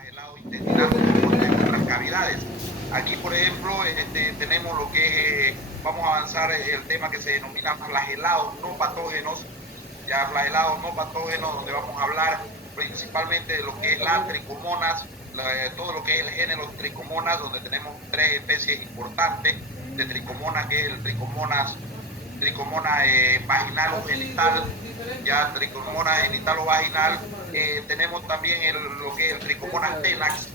flagelado intestinal como de otras cavidades. Aquí, por ejemplo, tenemos lo que es, vamos a avanzar el tema que se denomina flagelados no patógenos, ya flagelados no patógenos, donde vamos a hablar principalmente de lo que es las tricomonas, todo lo que es el género tricomonas, donde tenemos tres especies importantes de tricomonas, que es el tricomona vaginal o genital, ya tricomona genital o vaginal. Tenemos también lo que es el tricomona tenax,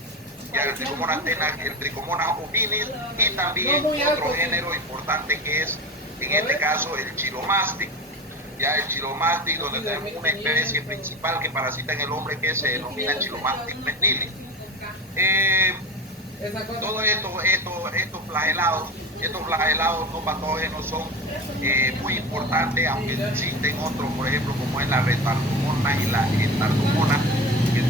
ya el tricomona tenax, el tricomona ovinis, y también otro género importante que es, en este caso, el chilomastic. Ya el chilomastic, donde tenemos una especie principal que parasita en el hombre que se denomina chilomastic menili. Todos estos flagelados no patógenos son muy importantes, aunque existen otros, por ejemplo, como es la retardomona y la entardomona,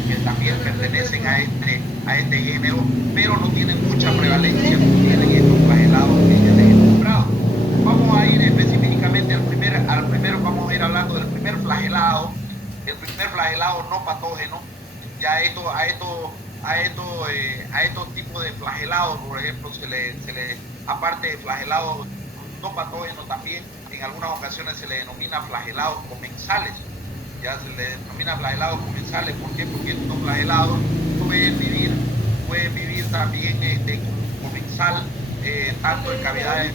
que también pertenecen a este género, pero no tienen mucha prevalencia como tienen estos flagelados que ya les he nombrado. Vamos a ir específicamente al primero, vamos a ir hablando del primer flagelado, el primer flagelado no patógeno. Ya a estos tipos de flagelados, por ejemplo, aparte de flagelados no patógenos, también en algunas ocasiones se le denomina flagelados comensales. Ya se le denomina flagelados comensales. ¿Por qué? Porque estos flagelados pueden vivir también como comensal, tanto en cavidades,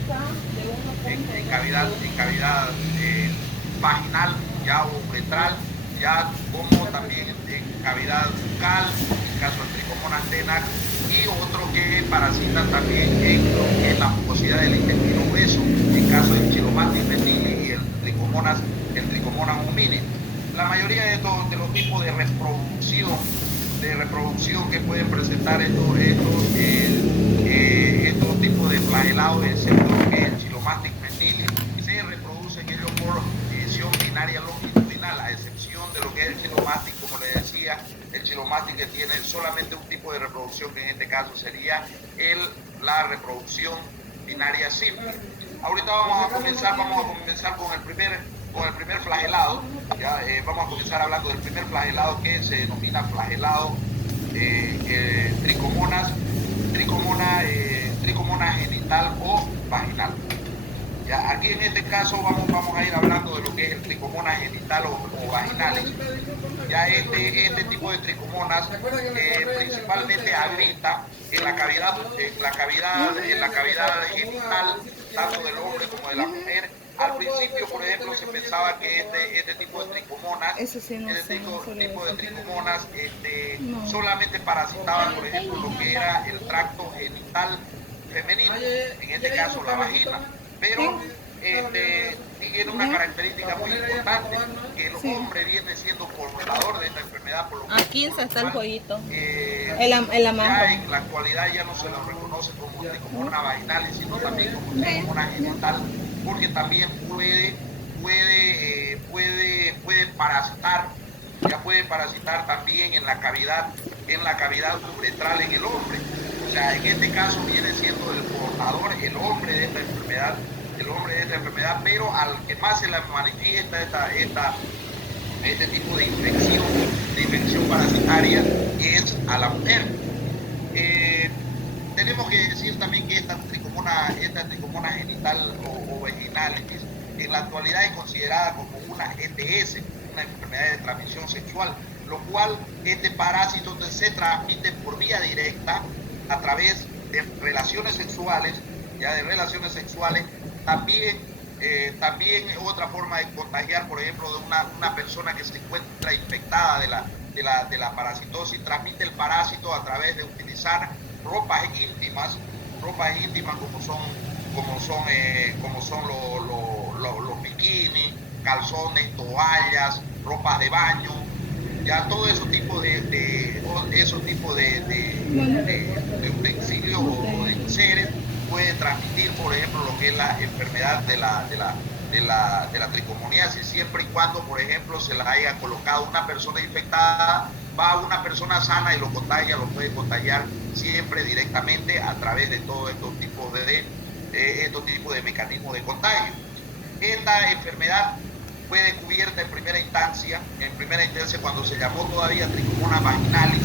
en cavidad vaginal, ya, o uretral, ya, como también en cavidad bucal, en el caso del tricomona tenax, y otro que parasita también en lo que es la mucosidad del intestino grueso, en el caso del chilomastis menili y el tricomonas hominis. La mayoría de los tipos de reproducción que pueden presentar estos tipos de flagelados, excepto lo que es el chilomastis menili, se reproducen ellos por división binaria longitudinal, a excepción de lo que es el chilomastis, como le decía, el chilomastis que tiene solamente un tipo de reproducción, que en este caso sería la reproducción binaria simple. Ahorita vamos a comenzar con el primer flagelado. Ya, vamos a comenzar hablando del primer flagelado, que se denomina flagelado tricomona genital o vaginal. Ya, aquí en este caso vamos a ir hablando de lo que es el tricomona genital o vaginales. Ya este tipo de tricomonas principalmente habita en la cavidad genital, tanto del hombre como de la mujer. Al principio, por ejemplo, se pensaba que este tipo de tricomonas, solamente parasitaban, por ejemplo, lo que era el tracto genital femenino, en este caso la vagina, pero tiene una característica muy importante, que el hombre viene siendo portador de esta enfermedad, por lo que aquí está el jueguito. Ya en la actualidad ya no se lo reconoce como tricomona vaginal, sino también como tricomona genital, porque también puede parasitar, ya puede parasitar también en la cavidad uretral en el hombre. O sea, en este caso viene siendo el portador, el hombre de esta enfermedad, pero al que más se le manifiesta este tipo de infección parasitaria, es a la mujer. Tenemos que decir también que esta tricomona genital o vaginalis en la actualidad es considerada como una ETS, una enfermedad de transmisión sexual, lo cual este parásito se transmite por vía directa a través de relaciones sexuales, también otra forma de contagiar, por ejemplo, de una persona que se encuentra infectada de la parasitosis, transmite el parásito a través de utilizar ropas íntimas como son los bikinis, calzones, toallas, ropas de baño, ya todo esos tipos de utensilios o de enseres puede transmitir, por ejemplo, lo que es la enfermedad de la tricomoniasis, siempre y cuando, por ejemplo, se la haya colocado una persona infectada, va a una persona sana y lo puede contagiar siempre directamente a través de todos estos tipos de mecanismos de contagio. Esta enfermedad fue descubierta en primera instancia cuando se llamó todavía tricomona vaginalis,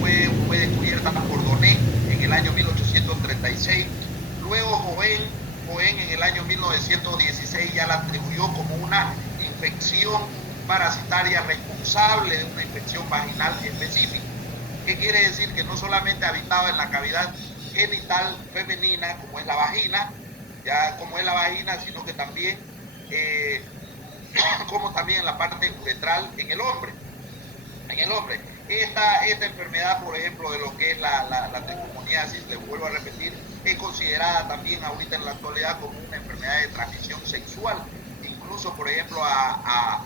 fue Cohen en el año 1916 ya la atribuyó como una infección parasitaria responsable de una infección vaginal específica. ¿Qué quiere decir? Que no solamente habitaba en la cavidad genital femenina, como es la vagina, sino que también, como también en la parte uretral en el hombre. Esta enfermedad, por ejemplo, de lo que es la tricomoniasis, le vuelvo a repetir, es considerada también ahorita en la actualidad como una enfermedad de transmisión sexual. Incluso, por ejemplo, a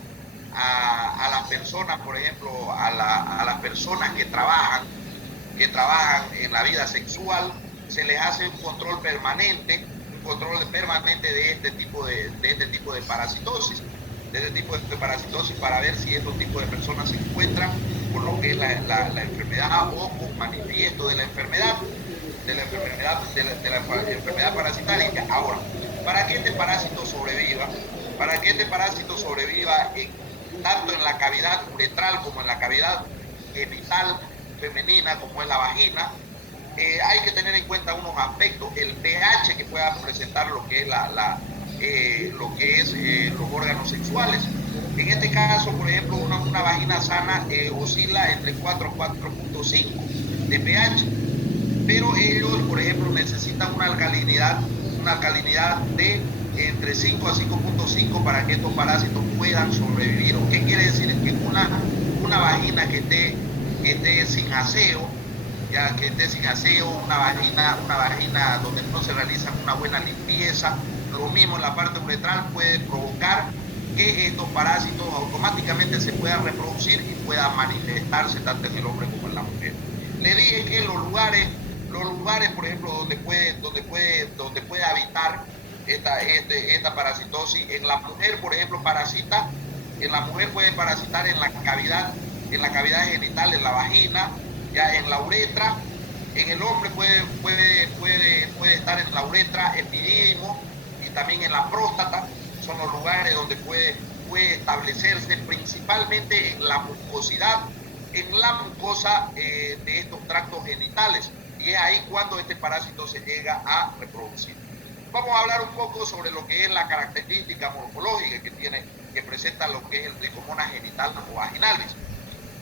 las personas, por ejemplo, a las personas que trabajan en la vida sexual, se les hace un control permanente de este tipo de parasitosis. Para ver si estos tipos de personas se encuentran con lo que es la enfermedad o con manifiesto de la enfermedad parasitaria. Ahora, para que este parásito sobreviva, tanto en la cavidad uretral como en la cavidad genital femenina, como es la vagina, hay que tener en cuenta unos aspectos: el pH que pueda presentar lo que es los órganos sexuales. En este caso, por ejemplo, una vagina sana oscila entre 4 y 4.5 de pH, pero ellos, por ejemplo, necesitan una alcalinidad de entre 5 a 5.5 para que estos parásitos puedan sobrevivir. ¿Qué quiere decir? Es que una vagina que esté sin aseo, una vagina donde no se realiza una buena limpieza, lo mismo en la parte uretral, puede provocar que estos parásitos automáticamente se puedan reproducir y puedan manifestarse tanto en el hombre como en la mujer. Le dije que los lugares, por ejemplo, donde puede habitar esta parasitosis, en la mujer, por ejemplo, puede parasitar en la cavidad genital, en la vagina, ya en la uretra. En el hombre puede estar en la uretra, epidídimo, y también en la próstata. Son los lugares donde puede establecerse, principalmente en la mucosidad, en la mucosa de estos tractos genitales, y es ahí cuando este parásito se llega a reproducir. Vamos a hablar un poco sobre lo que es la característica morfológica que presenta lo que es el Trichomonas genital o vaginalis.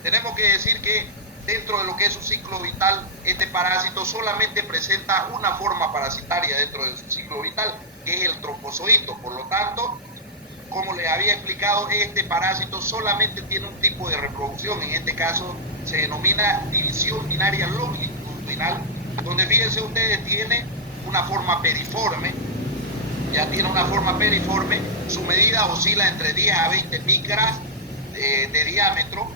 Tenemos que decir que dentro de lo que es su ciclo vital, este parásito solamente presenta una forma parasitaria dentro de su ciclo vital, que es el trombozoito. Por lo tanto, como les había explicado, este parásito solamente tiene un tipo de reproducción. En este caso se denomina división binaria longitudinal, donde, fíjense ustedes, tiene una forma periforme. Su medida oscila entre 10 a 20 micras de diámetro.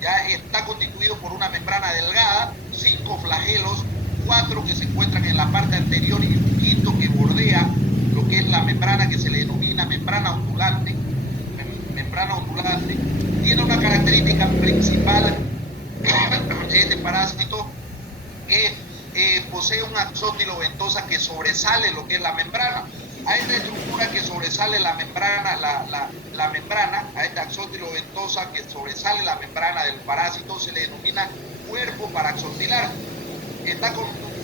Ya está constituido por una membrana delgada, 5 flagelos, 4 que se encuentran en la parte anterior y un quinto que bordea lo que es la membrana, que se le denomina membrana ondulante. Tiene una característica principal este parásito, que posee un axótilo ventosa que sobresale lo que es la membrana. A esta estructura que sobresale la membrana, a esta axótilo ventosa que sobresale la membrana del parásito, se le denomina cuerpo paraxotilar. Está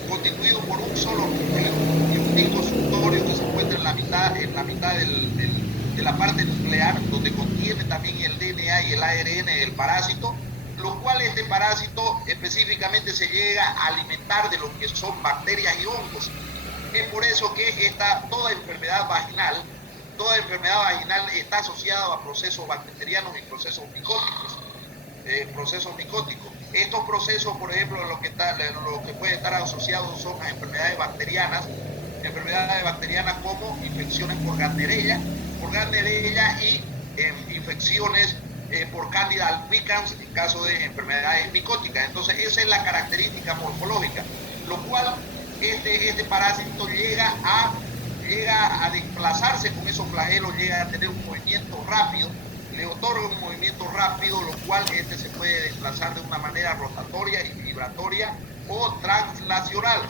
constituido por un solo núcleo y un disco suctorio que se encuentra en la mitad de la parte nuclear, donde contiene también el DNA y el ARN del parásito, lo cual este parásito específicamente se llega a alimentar de lo que son bacterias y hongos. Es por eso que toda enfermedad vaginal está asociada a procesos bacterianos y procesos micóticos. Estos procesos, por ejemplo, lo que puede estar asociados son a enfermedades bacterianas como infecciones por Gardnerella y infecciones por Candida albicans en caso de enfermedades micóticas. Entonces, esa es la característica morfológica, lo cual este parásito llega a desplazarse con esos flagelos, llega a tener un movimiento rápido, le otorga un movimiento rápido, lo cual se puede desplazar de una manera rotatoria y vibratoria o translacional.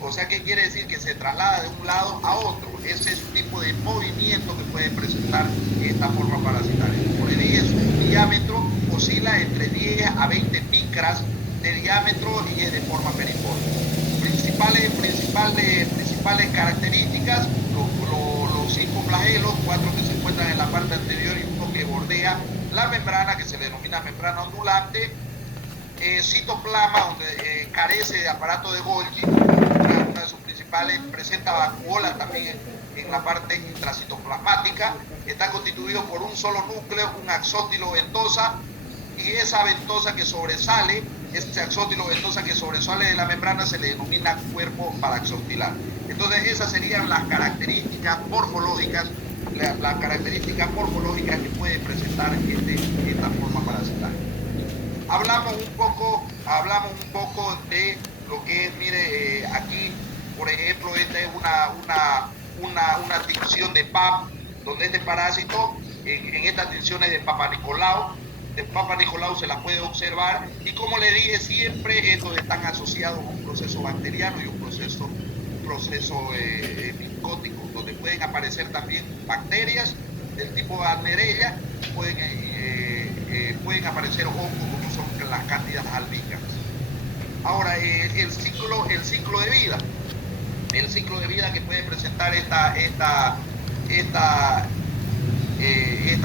O sea, ¿qué quiere decir? Que se traslada de un lado a otro. Ese es un tipo de movimiento que puede presentar esta forma parasitaria. Como le dije, su diámetro oscila entre 10 a 20 micras de diámetro y es de forma periforme. Principales principales características, los 5 flagelos, 4 que se encuentran en la parte anterior y uno que bordea la membrana, que se le denomina membrana ondulante. Citoplasma, donde carece de aparato de Golgi, una de sus principales, presenta vacuola también en la parte intracitoplasmática. Está constituido por un solo núcleo, un axótilo ventosa, y esa ventosa que sobresale, ese axótilo ventosa que sobresale de la membrana se le denomina cuerpo paraxotilar. Entonces esas serían las características morfológicas, que puede presentar esta forma parasital. Hablamos un poco de lo que es, mire, aquí, por ejemplo, esta es una tinción de PAP, donde este parásito, en estas tinciones de Papa Nicolau se la puede observar, y como le dije siempre, estos están asociados a un proceso bacteriano y un proceso micótico, donde pueden aparecer también bacterias del tipo Arnerella, pueden aparecer hongos como son las cándidas albícaras. Ahora, el ciclo de vida. El ciclo de vida que puede presentar esta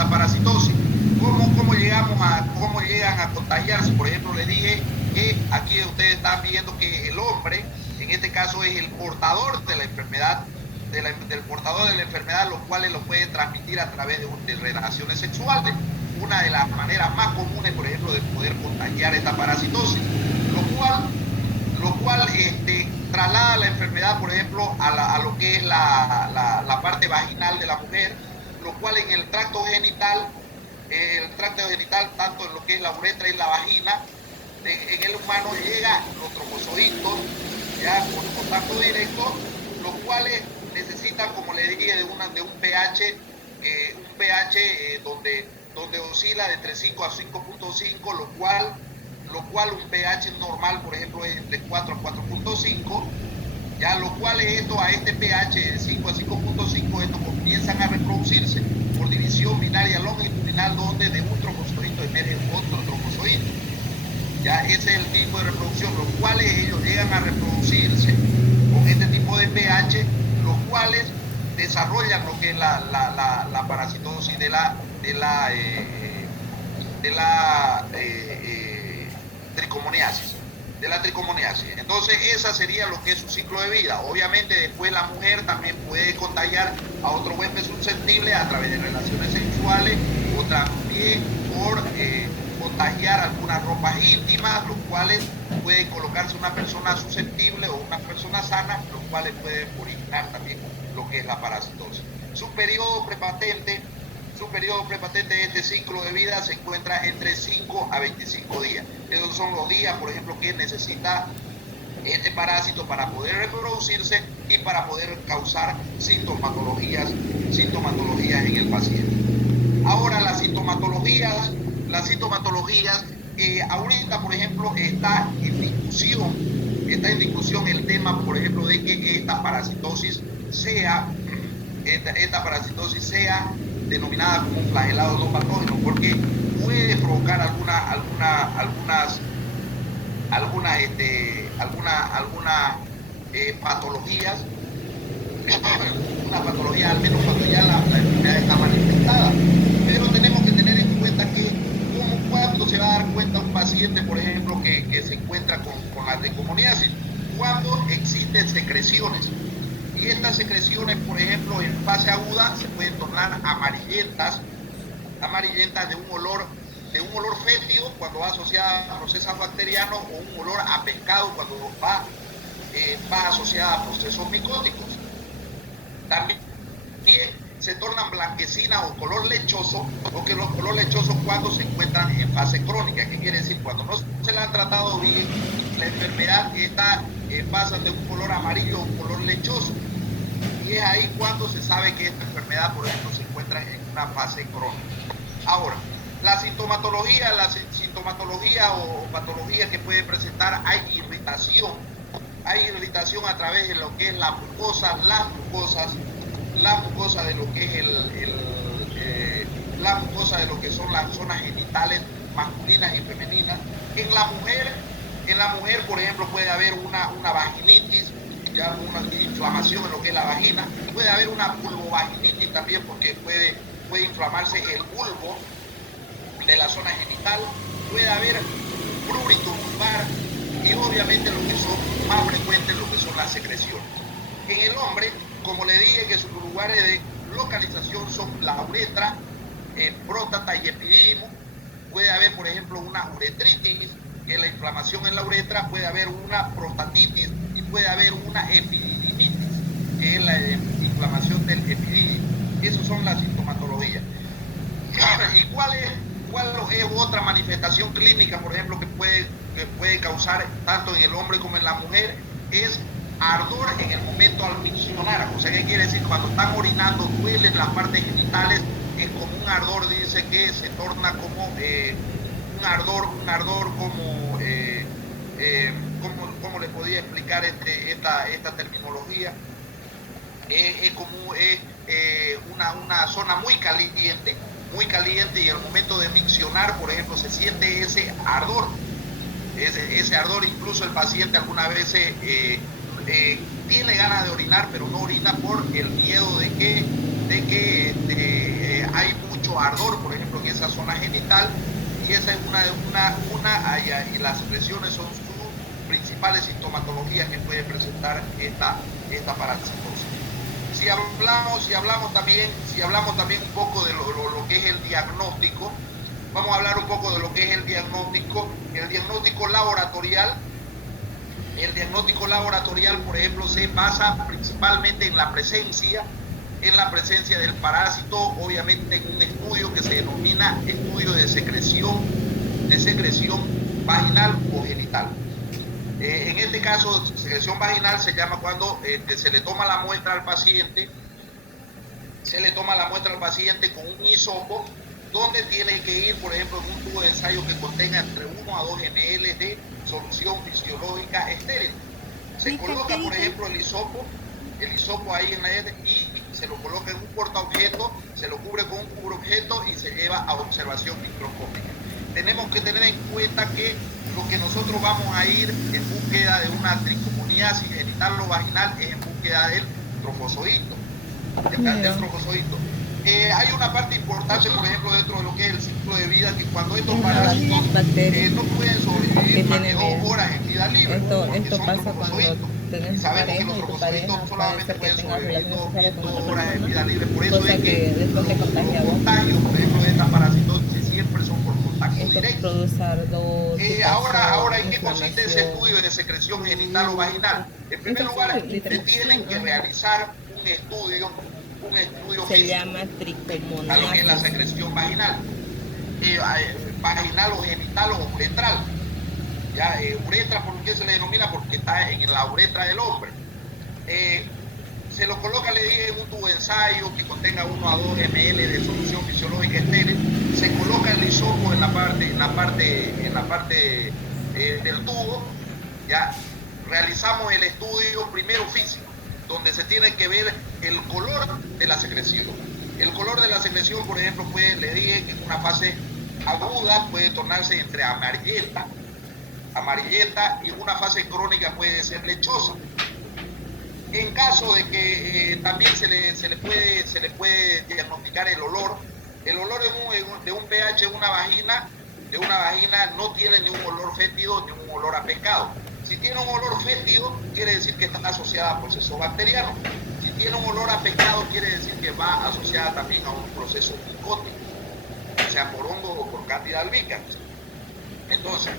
parasitosis. ¿Cómo llegan a contagiarse? Por ejemplo, les dije que aquí ustedes están viendo que el hombre, en este caso, es el portador de la enfermedad, del portador de la enfermedad, los cuales lo pueden transmitir a través de relaciones sexuales. Una de las maneras más comunes, por ejemplo, de poder contagiar esta parasitosis, lo cual traslada la enfermedad, por ejemplo, a lo que es la parte vaginal de la mujer, lo cual en el tracto genital, tanto en lo que es la uretra y la vagina, en el humano llega los trofozoitos, ya con contacto directo, los cuales necesitan, como le dije, de un pH, donde oscila de entre 5 a 5.5, lo cual un pH normal, por ejemplo, es de 4 a 4.5, ya, lo cual a este pH de 5 a 5.5, estos comienzan a reproducirse por división binaria longitudinal, donde de un trofozoito emerge otro trofozoito. Ya, ese es el tipo de reproducción, los cuales ellos llegan a reproducirse con este tipo de pH, los cuales desarrollan lo que es la parasitosis de la tricomoniasis. Entonces, esa sería lo que es su ciclo de vida. Obviamente, después la mujer también puede contagiar a otro huésped susceptible a través de relaciones sexuales, o también por contagiar algunas ropas íntimas, los cuales pueden colocarse una persona susceptible o una persona sana, los cuales pueden originar también lo que es la parasitosis. Su periodo prepatente de este ciclo de vida se encuentra entre 5 a 25 días. Esos son los días, por ejemplo, que necesita este parásito para poder reproducirse y para poder causar sintomatologías en el paciente. Ahora, las sintomatologías, ahorita, por ejemplo, está en discusión el tema, por ejemplo, de que esta parasitosis sea denominada como un flagelado no patógeno, porque puede provocar algunas patologías, una patología, al menos cuando ya la enfermedad está manifestada. Pero tenemos que tener en cuenta que cuando se va a dar cuenta un paciente, por ejemplo, que se encuentra con la tricomoniasis, cuando existen secreciones. Y estas secreciones, por ejemplo, en fase aguda se pueden tornar amarillentas de un olor fétido cuando va asociada a procesos bacterianos, o un olor a pescado cuando va asociada a procesos micóticos. También se tornan blanquecinas o color lechoso, porque los color lechosos cuando se encuentran en fase crónica. ¿Qué quiere decir? Cuando no se la han tratado bien, la enfermedad pasa de un color amarillo a un color lechoso. Y es ahí cuando se sabe que esta enfermedad, por ejemplo, se encuentra en una fase crónica. Ahora, la sintomatología o patología que puede presentar, hay irritación a través de lo que es las mucosas de lo que es la mucosa de lo que son las zonas genitales masculinas y femeninas. En la mujer, por ejemplo, puede haber una vaginitis, ya una inflamación en lo que es la vagina. Puede haber una vulvovaginitis también, porque puede inflamarse el bulbo de la zona genital. Puede haber prurito vulvar y obviamente lo que son más frecuentes lo que son las secreciones. En el hombre, como le dije, que sus lugares de localización son la uretra, próstata y epidídimo. Puede haber, por ejemplo, una uretritis, que es la inflamación en la uretra. Puede haber una prostatitis y puede haber una epididimitis, que es la inflamación del epidídimo. Esas son las sintomatologías. ¿Y cuál es otra manifestación clínica, por ejemplo, que puede causar tanto en el hombre como en la mujer? Es ardor en el momento al miccionar. O sea, ¿qué quiere decir? Cuando están orinando, duelen las partes genitales, es como un ardor, dice que se torna como un ardor como, ¿cómo le podía explicar esta terminología? Es como una zona muy caliente, y en el momento de miccionar, por ejemplo, se siente ese ardor. Ese ardor, incluso el paciente algunas veces tiene ganas de orinar, pero no orina por el miedo de que hay mucho ardor, por ejemplo, en esa zona genital, y esa es y las secreciones son sus principales sintomatologías que puede presentar esta parasitosis. Si hablamos también un poco de lo que es el diagnóstico, vamos a hablar un poco de lo que es el diagnóstico laboratorial. El diagnóstico laboratorial, por ejemplo, se basa principalmente en la presencia del parásito, obviamente en un estudio que se denomina estudio de secreción vaginal o genital. En este caso, secreción vaginal se llama cuando se le toma la muestra al paciente, con un hisopo, donde tiene que ir, por ejemplo, en un tubo de ensayo que contenga entre 1 a 2 ml de solución fisiológica estéril. Se coloca, por ejemplo, el hisopo ahí en la y se lo coloca en un portaobjeto, se lo cubre con un cubreobjeto y se lleva a observación microscópica. Tenemos que tener en cuenta que lo que nosotros vamos a ir en búsqueda de una tricomoniasis genital o vaginal es en búsqueda del trofozoito. Hay una parte importante, por ejemplo, dentro de lo que es el ciclo de vida, que cuando estos parásitos no pueden sobrevivir más de 2 horas en vida libre. Esto pasa cuando tenés pareja y tu pareja solamente puede ser que pueden tenga sobrevivir relaciones sexuales con 2 otra horas en persona, vida libre. Por eso cosa es que después te contagia a vos. los contagios, por ejemplo, de esta parasitosis siempre son por contacto Esto directo. produce ardor, Ahora, ¿en qué consiste ese inflamación. estudio de secreción genital o vaginal? En primer lugar, te tienen que realizar un estudio Se físico llama a lo que es la tricomoniasis. secreción vaginal, vaginal o genital o uretral. Uretra, ¿por qué se le denomina? Porque está en la uretra del hombre. Se lo coloca, le dije, en un tubo de ensayo que contenga 1 a 2 ml de solución fisiológica estéril. Se coloca el hisopo en la parte del tubo. Ya realizamos el estudio primero físico, donde se tiene que ver el color de la secreción. El color de la secreción, por ejemplo, le dije que en una fase aguda puede tornarse entre amarillenta, y en una fase crónica puede ser lechosa. En caso de que también se le puede diagnosticar el olor de un pH de una vagina no tiene ni un olor fétido ni un olor a pescado. Si tiene un olor fétido, quiere decir que está asociada a procesos bacterianos. Si tiene un olor a pescado, quiere decir que va asociada también a un proceso micótico, o sea, por hongos o por cándida albicans. Entonces,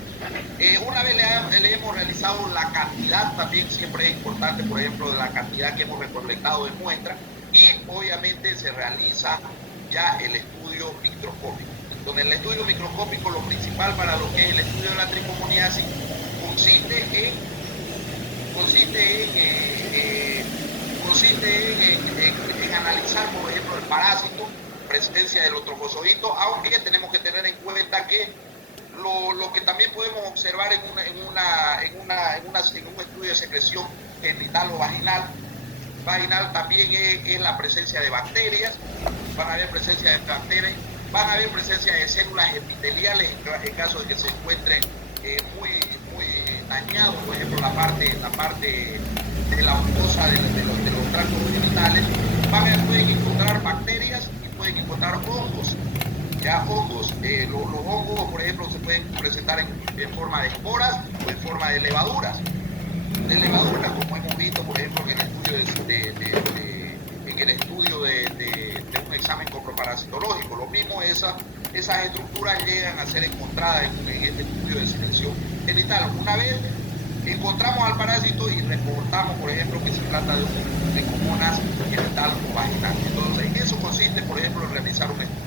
una vez le hemos realizado la cantidad, también siempre es importante, por ejemplo, de la cantidad que hemos recolectado de muestra, y obviamente se realiza ya el estudio microscópico. Donde el estudio microscópico, lo principal para lo que es el estudio de la tricomoniasis, consiste en analizar, por ejemplo, el parásito, presencia de los trofozoitos, aunque tenemos que tener en cuenta que lo que también podemos observar en un estudio de secreción genital o vaginal también es la presencia de bacterias. Van a haber presencia de bacterias, van a haber presencia de células epiteliales en caso de que se encuentren muy dañado, por ejemplo, la parte de la mucosa de los tractos genitales, pueden encontrar bacterias y pueden encontrar hongos. Ya hongos, los hongos, por ejemplo, se pueden presentar en forma de esporas o en forma de levaduras. De levaduras, como hemos visto, por ejemplo, en el estudio de un examen coproparasitológico. Lo mismo, esas estructuras llegan a ser encontradas en este estudio de selección genital. Una vez encontramos al parásito y reportamos, por ejemplo, que se trata de un tricomonas genital o vaginal. Entonces, en eso consiste, por ejemplo, en realizar un estudio.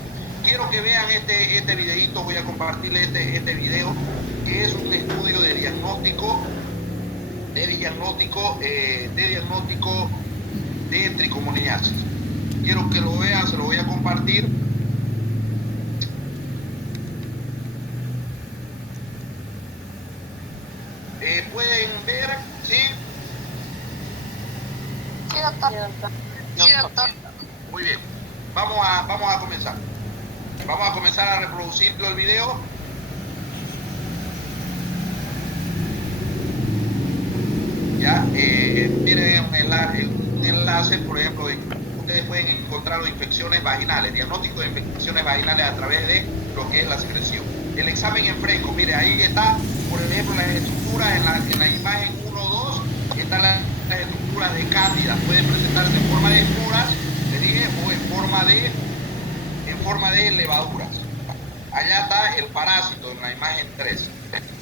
Quiero que vean este videito, voy a compartirles este video, que es un estudio de diagnóstico de tricomoniasis. Quiero que lo vean, se lo voy a compartir. ¿Pueden ver? ¿Sí? Sí, doctor. Sí, doctor. Muy bien. Vamos a comenzar. Vamos a comenzar a reproducirlo el video. Ya, tienen un enlace, por ejemplo, ustedes pueden encontrar las infecciones vaginales, diagnóstico de infecciones vaginales a través de lo que es la secreción. El examen en fresco, mire, ahí está, por ejemplo, las estructuras en la imagen 1-2, están las estructuras de cándida, pueden presentarse en forma de esporas, le dije, o en forma de levaduras. Allá está el parásito en la imagen 3.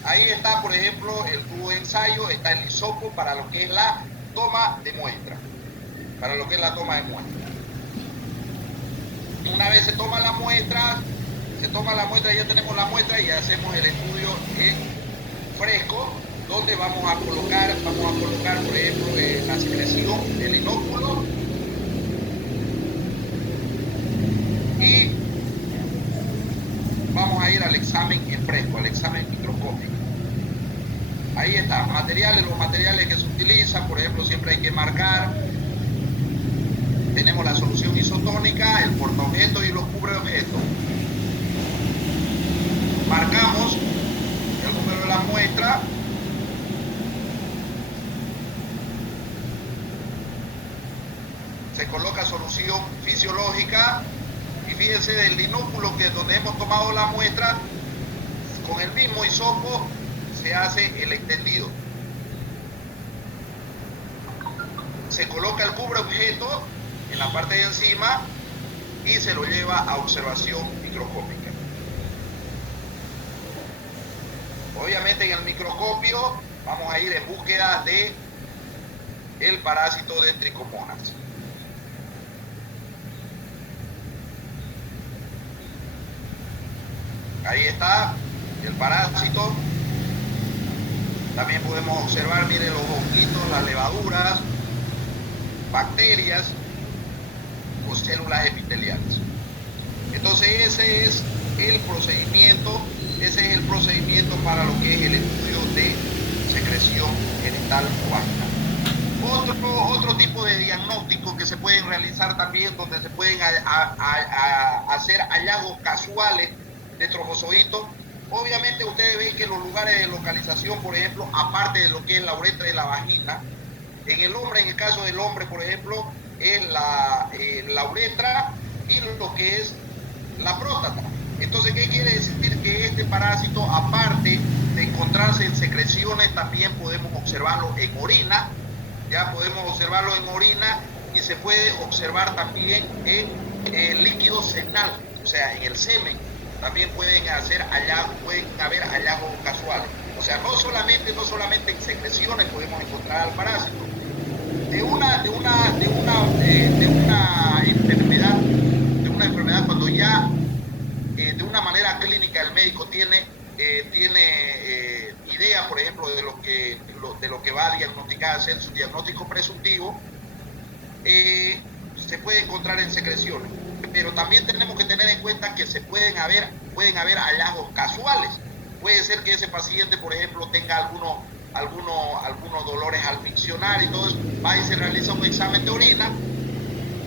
Ahí está, por ejemplo, el tubo de ensayo, está el hisopo para lo que es la toma de muestra. Una vez se toma la muestra, ya tenemos la muestra y hacemos el estudio en fresco, donde vamos a colocar, por ejemplo, la secreción del inóculo y vamos a ir al examen en fresco, al examen microscópico. Ahí está, los materiales que se utilizan, por ejemplo, siempre hay que marcar. Tenemos la solución isotónica, el portaobjetos y los cubreobjetos. Marcamos el número de la muestra. Se coloca solución fisiológica. Y fíjense, del inóculo, que es donde hemos tomado la muestra, con el mismo hisopo se hace el extendido. Se coloca el cubreobjeto en la parte de encima y se lo lleva a observación microscópica. Obviamente en el microscopio vamos a ir en búsqueda de el parásito de tricomonas. Ahí está el parásito. También podemos observar, miren, los honguitos, las levaduras, bacterias o células epiteliales. Entonces ese es el procedimiento para lo que es el estudio de secreción genital o vaginal. Otro tipo de diagnóstico que se pueden realizar también, donde se pueden hacer hallazgos casuales de trofozoitos. Obviamente ustedes ven que los lugares de localización, por ejemplo, aparte de lo que es la uretra y la vagina, en el caso del hombre, por ejemplo, es la uretra y lo que es la próstata. Entonces, ¿qué quiere decir? Que este parásito, aparte de encontrarse en secreciones, también podemos observarlo en orina. Ya podemos observarlo en orina y se puede observar también en el líquido seminal, o sea, en el semen. También pueden haber hallazgos casuales. O sea, no solamente en secreciones podemos encontrar al parásito. De una enfermedad, cuando ya de una manera clínica el médico tiene idea, por ejemplo, de lo que va a diagnosticar, hacer su diagnóstico presuntivo, se puede encontrar en secreciones. Pero también tenemos que tener en cuenta que pueden haber hallazgos casuales. Puede ser que ese paciente, por ejemplo, tenga algunos dolores al miccionar y todo eso, va y se realiza un examen de orina.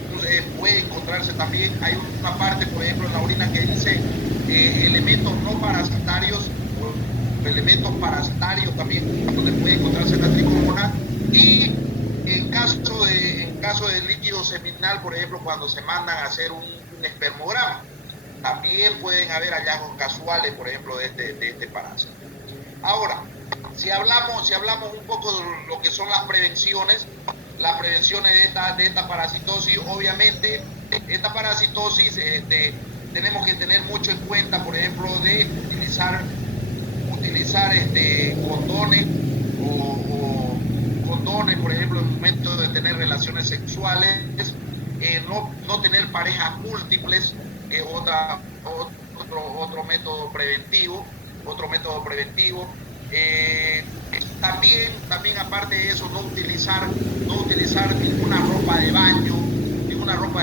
Entonces puede encontrarse también, hay una parte, por ejemplo, en la orina que dice elementos no parasitarios elementos parasitarios también, donde puede encontrarse la tricomona. Y en caso de líquido seminal, por ejemplo, cuando se mandan a hacer un espermograma, también pueden haber hallazgos casuales, por ejemplo, de este parásito. Ahora, si hablamos un poco de lo que son las prevenciones de esta parasitosis, obviamente, esta parasitosis tenemos que tener mucho en cuenta, por ejemplo, de utilizar condones o condones, por ejemplo, en el momento de tener relaciones sexuales, no tener parejas múltiples, que es otro método preventivo, también aparte de eso, no utilizar ninguna ropa de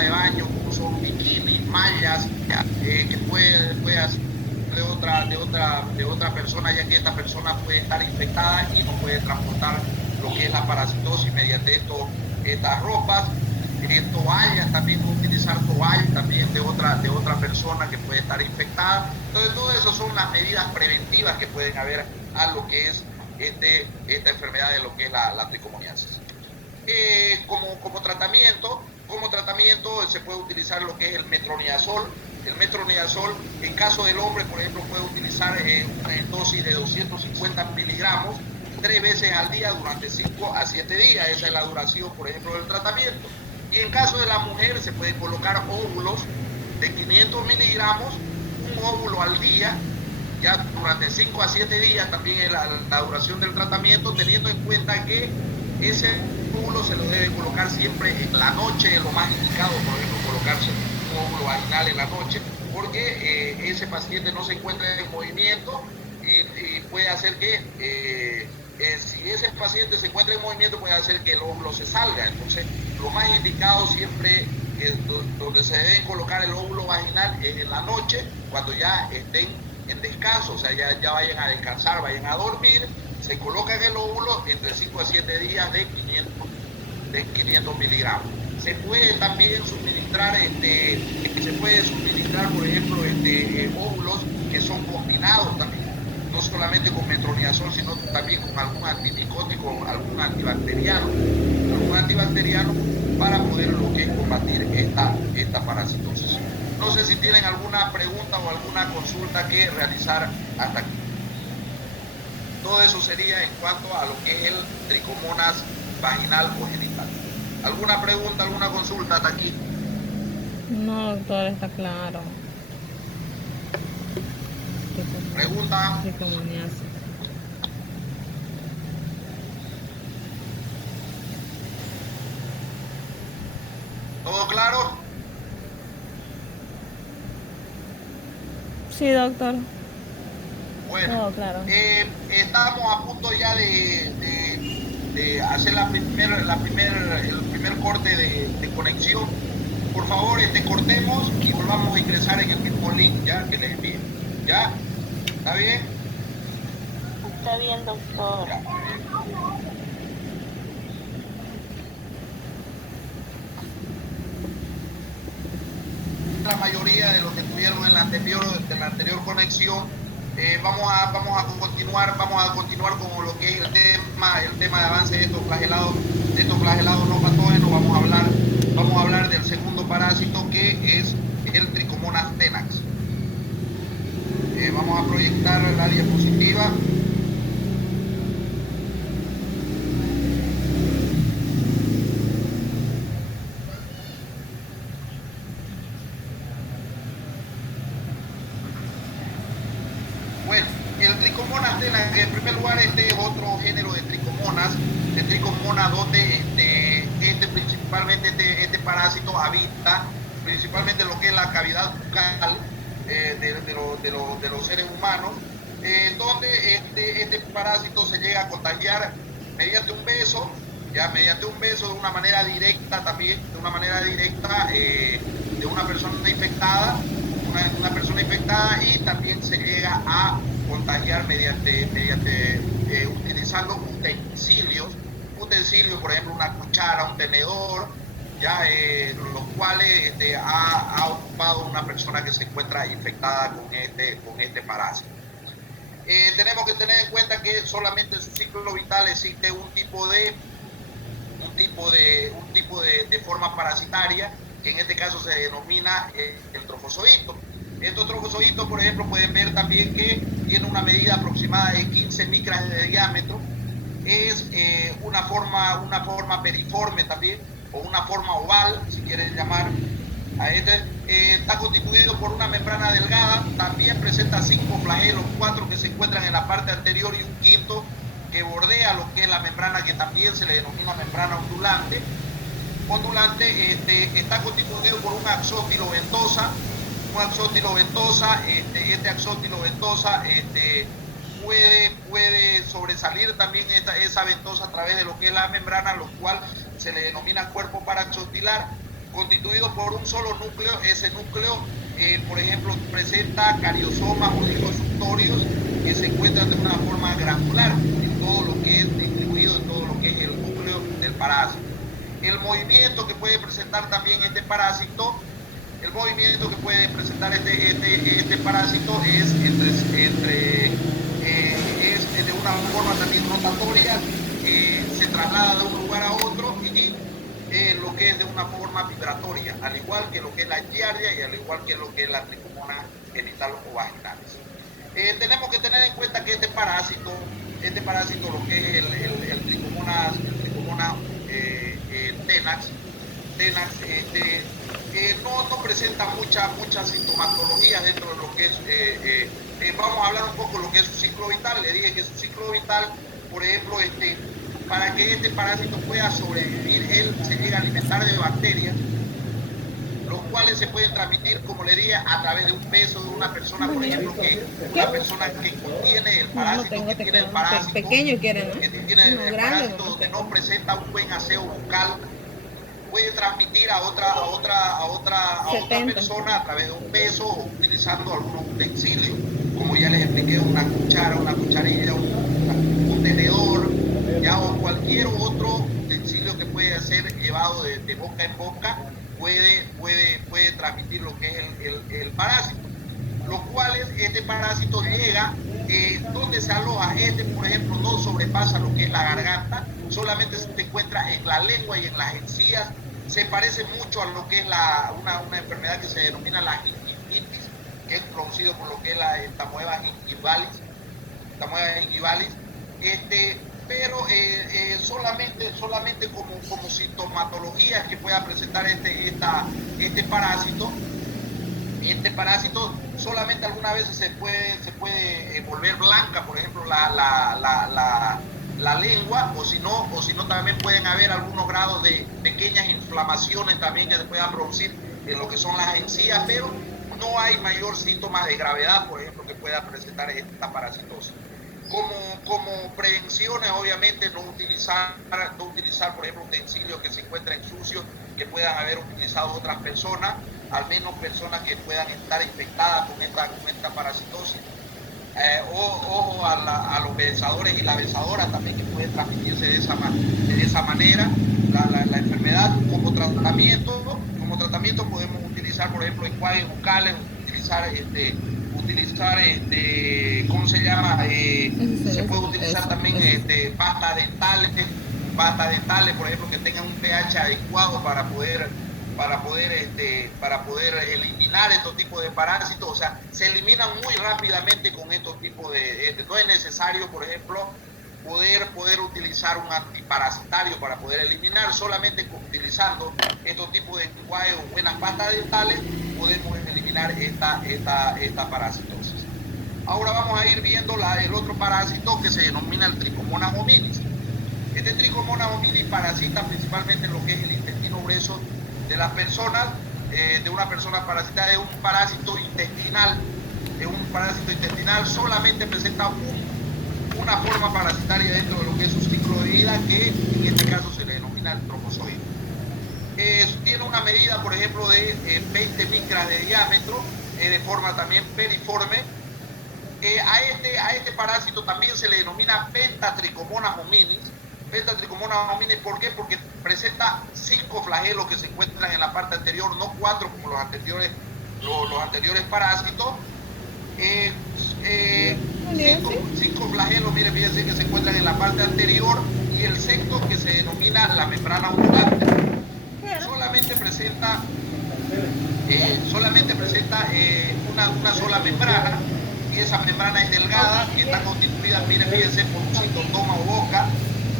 baño, como son bikinis, mallas, que puede hacer de otra persona, ya que esta persona puede estar infectada y no puede transportar lo que es la parasitosis mediante estas ropas. Toallas, también no utilizar toallas también de otra persona que puede estar infectada. Entonces, todas esas son las medidas preventivas que pueden haber a lo que es esta enfermedad de lo que es la tricomoniasis. Como tratamiento se puede utilizar lo que es el metronidazol. El metronidazol, en caso del hombre, por ejemplo, puede utilizar una dosis de 250 miligramos 3 veces al día durante 5 a 7 días. Esa es la duración, por ejemplo, del tratamiento. Y en caso de la mujer, se pueden colocar óvulos de 500 miligramos, un óvulo al día, ya durante 5 a 7 días también es la duración del tratamiento, teniendo en cuenta que ese óvulo se lo debe colocar siempre en la noche, es lo más indicado, por ejemplo, colocarse un óvulo vaginal en la noche, porque ese paciente no se encuentra en movimiento y puede hacer que, si ese paciente se encuentra en movimiento, puede hacer que el óvulo se salga. Entonces, lo más indicado siempre, donde se debe colocar el óvulo vaginal, es en la noche, cuando ya estén en descanso, o sea, ya vayan a descansar, vayan a dormir, se colocan el óvulo entre 5 a 7 días de 500 miligramos. Se puede también suministrar, por ejemplo, óvulos que son combinados también, no solamente con metronidazol, sino también con algún antimicótico, algún antibacteriano para poder lo que es combatir esta parasitosis. No sé si tienen alguna pregunta o alguna consulta que realizar hasta aquí. Todo eso sería en cuanto a lo que es el tricomonas vaginal o genital. ¿Alguna pregunta, alguna consulta hasta aquí? No, doctor, está claro. ¿Pregunta? Tricomoniasis. ¿Todo claro? Sí, doctor. Bueno, Todo claro. estamos a punto ya de hacer el primer corte de conexión. Por favor, cortemos y volvamos a ingresar en el mismo link ya que les envié. ¿Ya? ¿Está bien? Está bien, doctor. Ya. La mayoría de los que estuvieron en la anterior conexión, vamos a continuar con lo que es el tema de avance de estos flagelados no patógenos. Vamos a hablar del segundo parásito, que es el Trichomonas tenax. Vamos a proyectar la diapositiva. Bueno, el Trichomonas tenax, en primer lugar, este es otro género de tricomonas, donde principalmente este parásito habita principalmente lo que es la cavidad bucal de los seres humanos, donde este parásito se llega a contagiar mediante un beso, de una manera directa también, de una persona infectada, y también se llega a contagiar mediante utilizando utensilios, por ejemplo una cuchara, un tenedor, los cuales ha ocupado una persona que se encuentra infectada con este parásito. Tenemos que tener en cuenta que solamente en su ciclo vital existe un tipo de forma parasitaria, que en este caso se denomina el trofozoito. Estos trofozoitos, por ejemplo, pueden ver también que tiene una medida aproximada de 15 micras de diámetro. Es una forma periforme también, o una forma oval, si quieren llamar a este. Está constituido por una membrana delgada, también presenta 5 flagelos, 4 que se encuentran en la parte anterior y un quinto que bordea lo que es la membrana, que también se le denomina membrana ondulante. Está constituido por un axótilo ventosa. Este axótilo ventosa puede sobresalir también esa ventosa a través de lo que es la membrana, lo cual se le denomina cuerpo paraxotilar, constituido por un solo núcleo. Ese núcleo, por ejemplo, presenta cariosomas o ligosuctorios que se encuentran de una forma granular en todo lo que es distribuido, en todo lo que es el núcleo del parásito. El movimiento que puede presentar también este parásito, es de una forma también rotatoria, se traslada de un lugar a otro, y lo que es de una forma vibratoria, al igual que lo que es la giardia y al igual que lo que es la tricomonas genital o vaginales. Tenemos que tener en cuenta que este parásito, lo que es el tricomonas tenax, no presenta mucha sintomatología dentro de lo que es. Vamos a hablar un poco de lo que es su ciclo vital. Le dije que su ciclo vital, por ejemplo, para que este parásito pueda sobrevivir, él se llega a alimentar de bacterias, los cuales se pueden transmitir, como le dije, a través de un beso de una persona, por ejemplo, una persona que contiene el parásito, que tiene el parásito, pequeño quieren, ¿no? que tiene el parásito donde no presenta un buen aseo bucal, puede transmitir a otra persona a través de un beso o utilizando algunos utensilios, como ya les expliqué, una cuchara, una cucharilla, un tenedor, ya, o cualquier otro utensilio que puede ser llevado de boca en boca, puede transmitir lo que es el parásito. Los cuales este parásito llega, donde se aloja, por ejemplo, no sobrepasa lo que es la garganta, solamente se encuentra en la lengua y en las encías. Se parece mucho a lo que es una enfermedad que se denomina la gingivitis, que es producido por lo que es la entamoeba gingivalis, pero solamente como sintomatologías que pueda presentar este parásito. Este parásito solamente algunas veces se puede volver blanca, por ejemplo, la lengua, o si no también pueden haber algunos grados de pequeñas inflamaciones también que se puedan producir en lo que son las encías, pero no hay mayor síntoma de gravedad, por ejemplo, que pueda presentar esta parasitosis. Como prevenciones, obviamente, no utilizar, por ejemplo, utensilios que se encuentren sucios, que puedan haber utilizado otras personas, al menos personas que puedan estar infectadas con esta parasitosis. Ojo a los besadores y la besadora también, que puede transmitirse de esa manera la enfermedad. Como tratamiento podemos utilizar, por ejemplo, enjuagues bucales, ¿cómo se llama? Se puede utilizar también pastas dentales, por ejemplo, que tengan un pH adecuado para poder eliminar estos tipos de parásitos. O sea, se eliminan muy rápidamente con estos tipos no es necesario, por ejemplo, poder utilizar un antiparasitario para poder eliminar. Solamente utilizando estos tipos de enjuagues o buenas pastas dentales podemos eliminar esta parasitosis. Ahora vamos a ir viendo el otro parásito, que se denomina el Trichomonas hominis. Este Trichomonas hominis parasita principalmente en lo que es el intestino grueso de las personas, de una persona parasitada. Es un parásito intestinal, solamente presenta una forma parasitaria dentro de lo que es su ciclo de vida, que en este caso se le denomina el trofozoide. Tiene una medida, por ejemplo, de 20 micras de diámetro, de forma también periforme. A este parásito también se le denomina Pentatrichomonas hominis. ¿Por qué? Porque presenta 5 flagelos que se encuentran en la parte anterior, no 4 como los anteriores parásitos. cinco flagelos, miren, fíjense que se encuentran en la parte anterior, y el sexto, que se denomina la membrana ondulante, solamente presenta una sola membrana, y esa membrana es delgada y está constituida, miren, fíjense, por un citotoma o boca,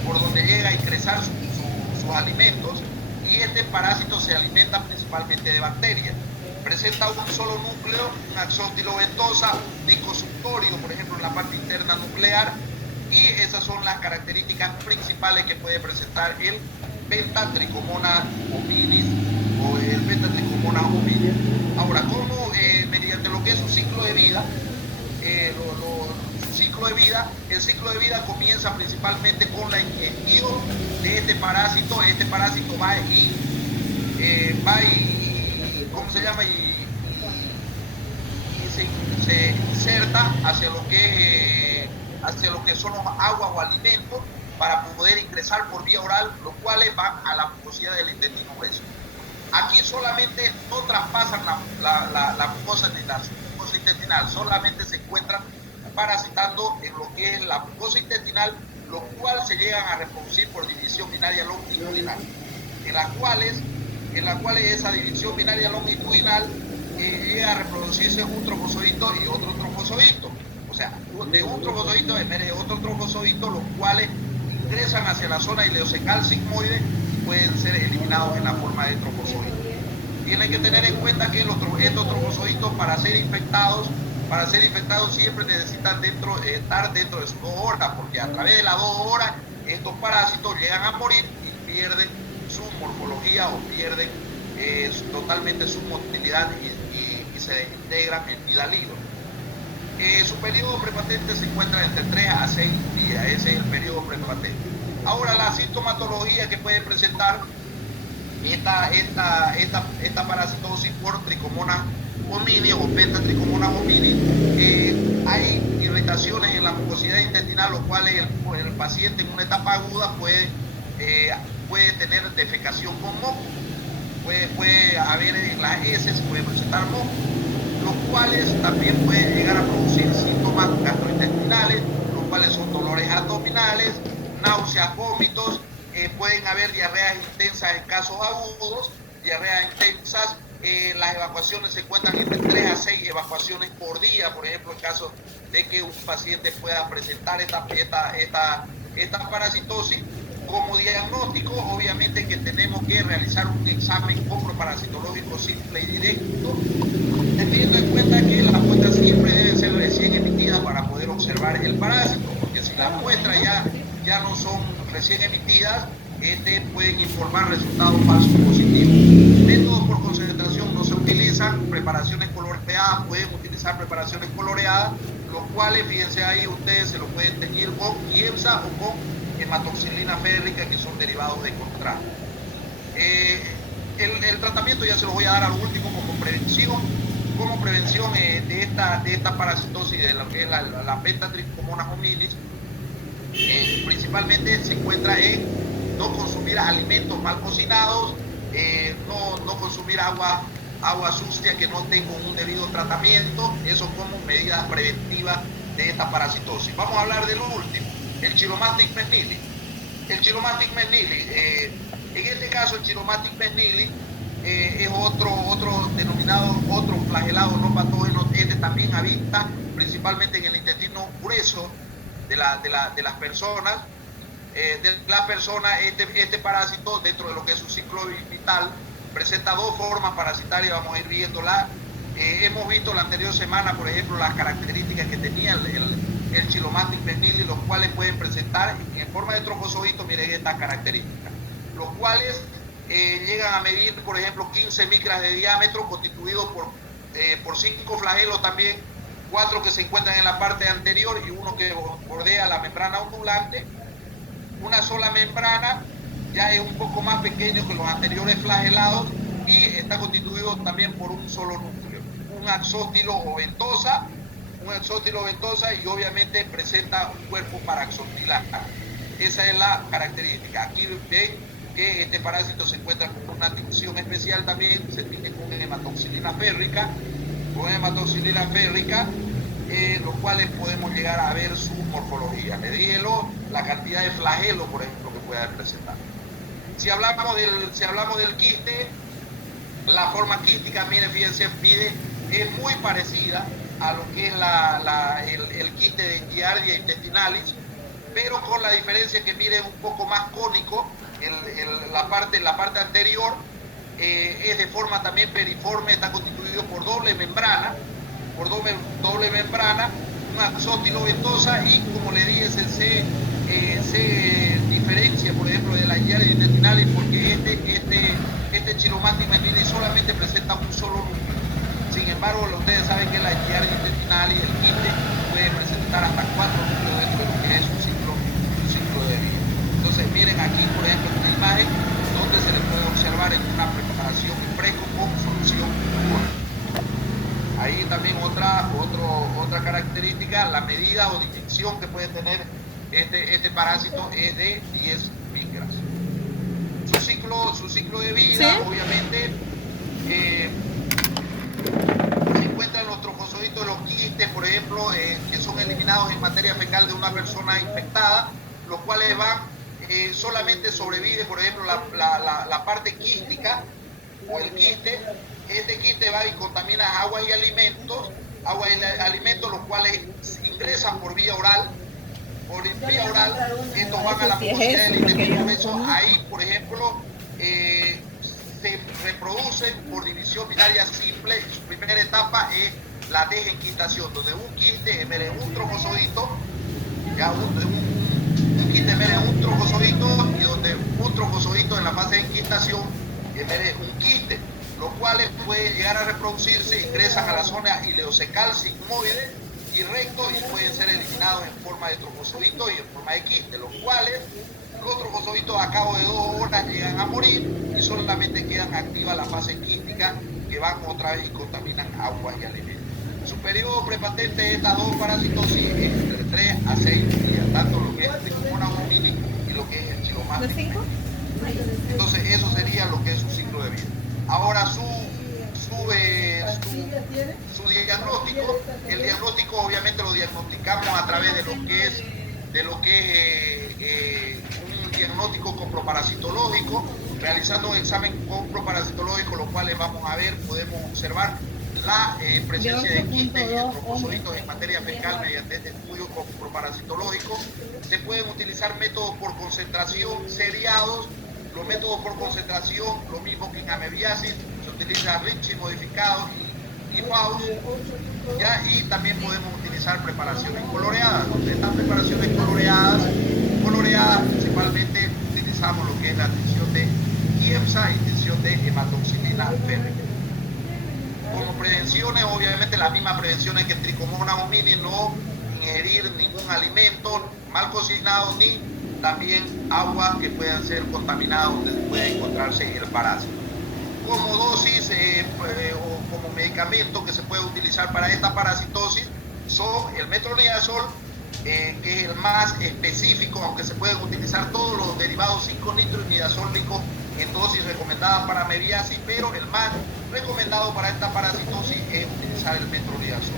por donde llega a ingresar sus alimentos, y este parásito se alimenta principalmente de bacterias. Presenta un solo núcleo, un axótilo ventosa, un disco suctorio, por ejemplo, en la parte interna nuclear, y esas son las características principales que puede presentar el Pentatrichomonas hominis o el Pentatrichomonas hominis. Ahora, ¿cómo mediante lo que es su ciclo de vida? El ciclo de vida comienza principalmente con la ingestión de este parásito. Este parásito va y ¿cómo se llama? Y se inserta hacia lo que son los aguas o alimentos para poder ingresar por vía oral, los cuales van a la mucosidad del intestino grueso. Aquí solamente no traspasan la mucosa intestinal, solamente se encuentran parasitando en lo que es la mucosa intestinal, los cuales se llegan a reproducir por división binaria longitudinal, en las cuales esa división binaria longitudinal llega a reproducirse un trofozoito y otro trofozoito. O sea, de un trofozoito emerge otro trofozoito, los cuales ingresan hacia la zona ileocecal sigmoide, pueden ser eliminados en la forma de trofozoitos. Tienen que tener en cuenta que estos trofozoitos, para ser infectados siempre necesitan estar dentro de sus 2 horas, porque a través de las 2 horas estos parásitos llegan a morir y pierden su morfología o pierden totalmente su motilidad y se desintegran en vida libre. Su periodo prepatente se encuentra entre 3 a 6 días, ese es el periodo prepatente. Ahora, la sintomatología que puede presentar esta parasitosis por Trichomonas hominis o Pentatrichomonas hominis, hay irritaciones en la mucosidad intestinal, los cuales el paciente en una etapa aguda puede tener defecación con moco, puede haber en las heces, puede presentar moco, los cuales también pueden llegar a producir síntomas gastrointestinales, los cuales son dolores abdominales, náuseas, vómitos, pueden haber diarreas intensas en casos agudos, diarreas intensas. Las evacuaciones se encuentran entre 3 a 6 evacuaciones por día, por ejemplo, en caso de que un paciente pueda presentar esta parasitosis. Como diagnóstico, obviamente que tenemos que realizar un examen coproparasitológico simple y directo, teniendo en cuenta que las muestras siempre deben ser recién emitidas para poder observar el parásito, porque si las muestras ya no son recién emitidas, pueden informar resultados falsos positivos. Métodos por concentración no se utilizan, preparaciones coloreadas, pueden utilizar preparaciones coloreadas, los cuales, fíjense ahí, ustedes se lo pueden teñir con IEPSA o con hematoxilina férrica, que son derivados de contraste. El tratamiento ya se lo voy a dar al último como prevención de esta parasitosis de lo que es la Pentatrichomonas hominis. Principalmente se encuentra en no consumir alimentos mal cocinados, no consumir agua sucia que no tenga un debido tratamiento, eso como medidas preventivas de esta parasitosis. Vamos a hablar del último, el Chiromatic menili. El Chiromatic menili, en este caso el Chiromatic menili es otro flagelado no patógeno, también habita principalmente en el intestino grueso de las personas. Este parásito, dentro de lo que es su ciclo vital, presenta 2 formas parasitarias, vamos a ir viéndola. Hemos visto la anterior semana, por ejemplo, las características que tenía el Chiromatic menili, los cuales pueden presentar en forma de trofozoitos, miren estas características, los cuales llegan a medir, por ejemplo, 15 micras de diámetro, constituidos por 5 flagelos también, 4 que se encuentran en la parte anterior y uno que bordea la membrana ondulante. Una sola membrana, ya es un poco más pequeño que los anteriores flagelados, y está constituido también por un solo núcleo, un axótilo ventosa, y obviamente presenta un cuerpo paraxotilar. Esa es la característica. Aquí ven que este parásito se encuentra con una tinción especial también, se tiene con hematoxilina férrica, los cuales podemos llegar a ver su morfología. Le dije la cantidad de flagelo, por ejemplo, que puede presentar. Si hablamos del quiste, la forma quística, miren, fíjense, es muy parecida a lo que es el quiste de Giardia intestinalis, pero con la diferencia que miren un poco más cónico, la parte anterior es de forma también periforme, está constituido por doble membrana, un axótilo ventosa, y como le dije, se diferencia, por ejemplo, de la Giardia intestinalis, porque este Chiromatis melvillei solamente presenta un solo núcleo. Sin embargo, ustedes saben que la Giardia intestinalis, el quiste, puede presentar hasta 4 núcleos dentro de lo que es un ciclo de vida. Entonces, miren aquí, por ejemplo, en la imagen, donde se le puede observar en una preparación en preco con solución alcohólica. Ahí también otra característica, la medida o dimensión que puede tener este parásito es de 10 micras. Su ciclo de vida, ¿sí? Obviamente, se encuentran los trofozoitos, los quistes, por ejemplo, que son eliminados en materia fecal de una persona infectada, los cuales solamente sobrevive, por ejemplo, la parte quística o el quiste. Este quiste va y contamina agua y alimentos, los cuales ingresan por vía oral. Estos van a la mucosidad del intestino grueso. Ahí, por ejemplo, se reproducen por división binaria simple, y su primera etapa es la desenquistación, donde un quiste emerge un trofozoito, un quiste emerge un trofozoito, y donde un trofozoito en la fase de enquistación emerge un quiste, los cuales pueden llegar a reproducirse, ingresan a la zona ileocecal, sigmoide y recto, y pueden ser eliminados en forma de trofozoito y en forma de quiste, los cuales los trofozoitos a cabo de 2 horas llegan a morir y solamente quedan activas la fase quística, que van otra vez y contaminan agua y alimentos. Su periodo prepatente de estas dos parasitosis es entre 3 a 6 días, tanto lo que es el Trichomonas hominis y lo que es el Chiromatis melvillei. Entonces eso sería lo que es su ciclo de vida. Ahora su diagnóstico, el diagnóstico obviamente lo diagnosticamos a través de lo que es un diagnóstico comproparasitológico, realizando un examen comproparasitológico, los cuales vamos a ver, podemos observar la presencia de quistes y de trofozoitos en materia fecal mediante este estudio comproparasitológico. Se pueden utilizar métodos por concentración seriados. Los métodos por concentración, lo mismo que en amebiasis, se utiliza Ritchie modificado y Faust, y también podemos utilizar preparaciones coloreadas. Estas preparaciones coloreadas principalmente utilizamos lo que es la tinción de IEMSA y tinción de hematoxilina férrica. Como prevenciones, obviamente las mismas prevenciones que en Trichomonas hominis, no ingerir ningún alimento mal cocinado ni también aguas que puedan ser contaminadas donde puede encontrarse el parásito. Como dosis o como medicamento que se puede utilizar para esta parasitosis son el metronidazol, que es el más específico, aunque se pueden utilizar todos los derivados 5-nitroimidazólicos en dosis recomendada para amebiasis, pero el más recomendado para esta parasitosis es utilizar el metronidazol,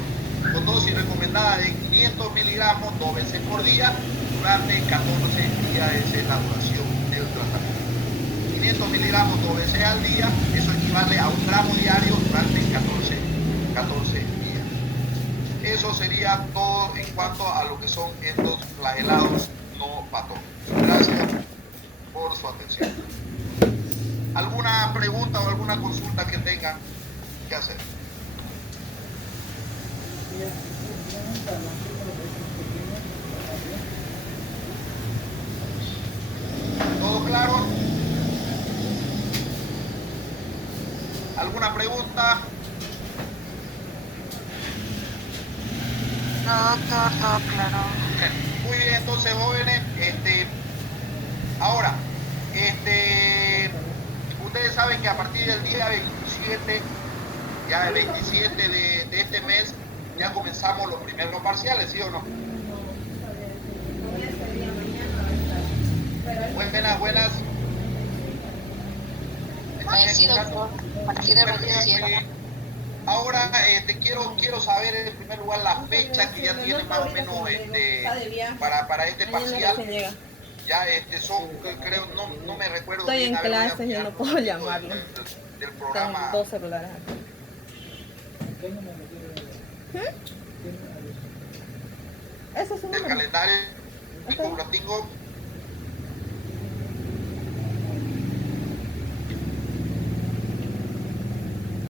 con dosis recomendada de 500 miligramos 2 veces por día durante 14 días. Esa es la duración del tratamiento. 500 miligramos 2 veces al día, eso equivale a 1 gramo diario durante 14 días. Eso sería todo en cuanto a lo que son estos flagelados no patógenos. Gracias por su atención. ¿Alguna pregunta o alguna consulta que tengan que hacer? ¿Todo claro? ¿Alguna pregunta? No, todo claro. Muy bien, entonces jóvenes, ahora, ustedes saben que a partir del día 27, ya el 27 de este mes, ya comenzamos los primeros parciales, ¿sí o no? Buenas. Sí, doctor. A partir del 27. Ahora quiero saber en primer lugar la fecha que ya tiene más o menos para este Mañana parcial. recién llega. Ya son, creo, no me recuerdo Estoy bien. en A ver, voy a clases y no mirar puedo un poquito llamarlo. del Tengo programa, 2 celulares aquí. ¿Ese es su del número? calendario, Ok. lo tengo